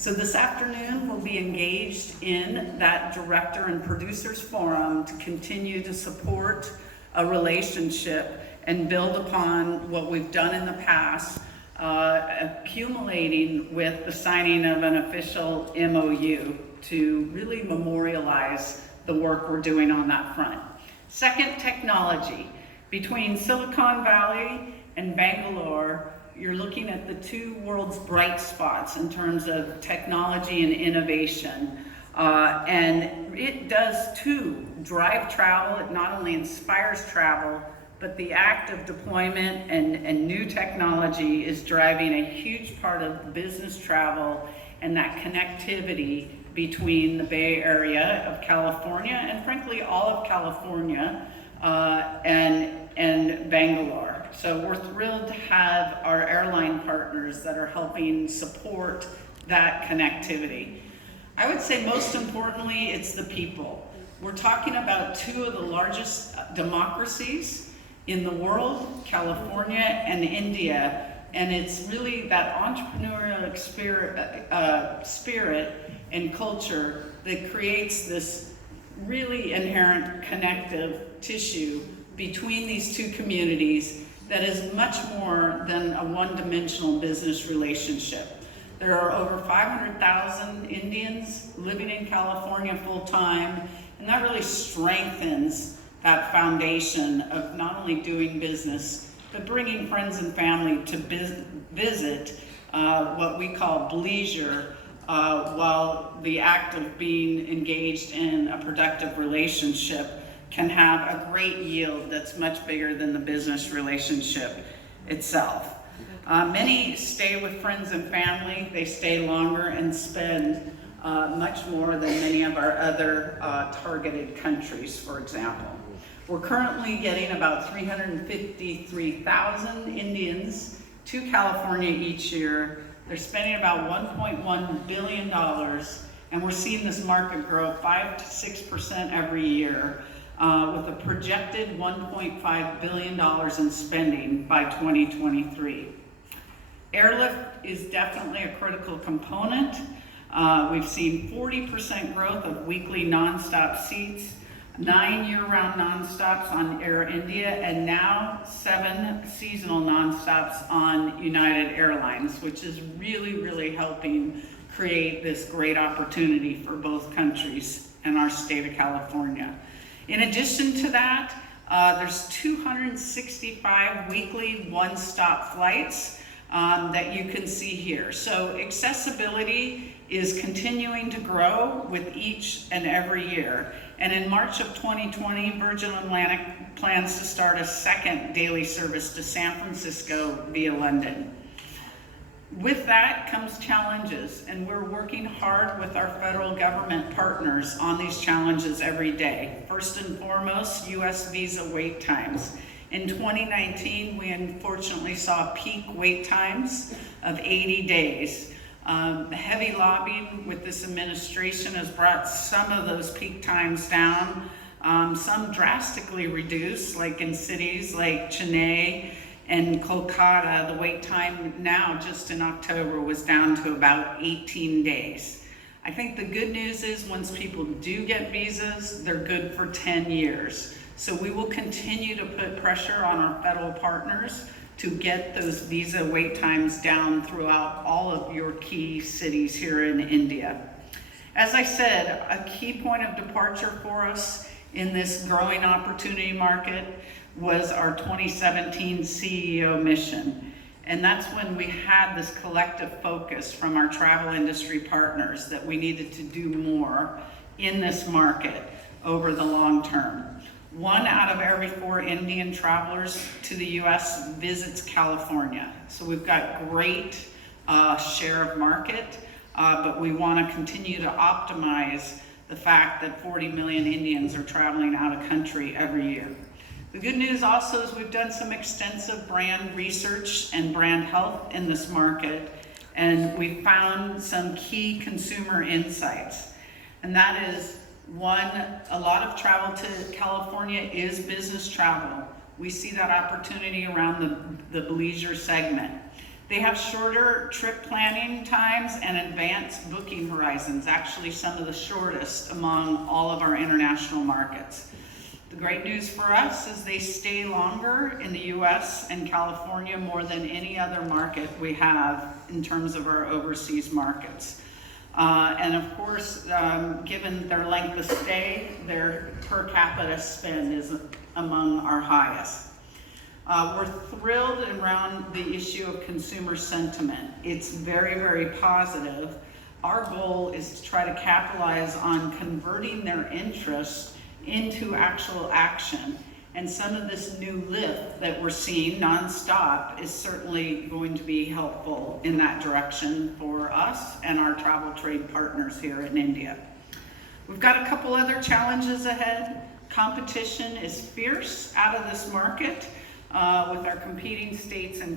So this afternoon, we'll be engaged in that director and producers forum to continue to support a relationship and build upon what we've done in the past, accumulating with the signing of an official MOU to really memorialize the work we're doing on that front. Second, technology. Between Silicon Valley and Bangalore, you're looking at the two world's bright spots in terms of technology and innovation. And it does too drive travel. It not only inspires travel, but the act of deployment and new technology is driving a huge part of business travel and that connectivity between the Bay Area of California and frankly all of California and Bangalore. So we're thrilled to have our airline partners that are helping support that connectivity. I would say most importantly, it's the people. We're talking about two of the largest democracies in the world, California and India, and it's really that entrepreneurial spirit and culture that creates this really inherent connective tissue between these two communities that is much more than a one-dimensional business relationship. There are over 500,000 Indians living in California full-time, and that really strengthens that foundation of not only doing business, but bringing friends and family to visit what we call bleisure, while the act of being engaged in a productive relationship can have a great yield that's much bigger than the business relationship itself. Many stay with friends and family. They stay longer and spend much more than many of our other targeted countries, for example. We're currently getting about 353,000 Indians to California each year. They're spending about $1.1 billion, and we're seeing this market grow 5 to 6% every year, with a projected $1.5 billion in spending by 2023. Airlift is definitely a critical component. We've seen 40% growth of weekly nonstop seats, 9 year-round nonstops on Air India, and now 7 seasonal nonstops on United Airlines, which is really, really helping create this great opportunity for both countries and our state of California. In addition to that, there's 265 weekly one-stop flights that you can see here. So accessibility is continuing to grow with each and every year. And in March of 2020, Virgin Atlantic plans to start a second daily service to San Francisco via London. With that comes challenges, and we're working hard with our federal government partners on these challenges every day. First and foremost, US visa wait times. In 2019, we unfortunately saw peak wait times of 80 days. Heavy lobbying with this administration has brought some of those peak times down, some drastically reduced, like in cities like Chennai and Kolkata. The wait time now, just in October, was down to about 18 days. I think the good news is once people do get visas, they're good for 10 years. So we will continue to put pressure on our federal partners to get those visa wait times down throughout all of your key cities here in India. As I said, a key point of departure for us in this growing opportunity market was our 2017 CEO mission. And that's when we had this collective focus from our travel industry partners that we needed to do more in this market over the long term. 1 out of every 4 Indian travelers to the US visits California. So we've got great share of market, but we want to continue to optimize the fact that 40 million Indians are traveling out of country every year. The good news also is we've done some extensive brand research and brand health in this market, and we found some key consumer insights. And that is, 1, a lot of travel to California is business travel. We see that opportunity around the bleisure segment. They have shorter trip planning times and advanced booking horizons, actually some of the shortest among all of our international markets. The great news for us is they stay longer in the US and California more than any other market we have in terms of our overseas markets. And of course, given their length of stay, their per capita spend is among our highest. We're thrilled around the issue of consumer sentiment. It's very, very positive. Our goal is to try to capitalize on converting their interest into actual action. And some of this new lift that we're seeing nonstop is certainly going to be helpful in that direction for us and our travel trade partners here in India. We've got a couple other challenges ahead. Competition is fierce out of this market with our competing states and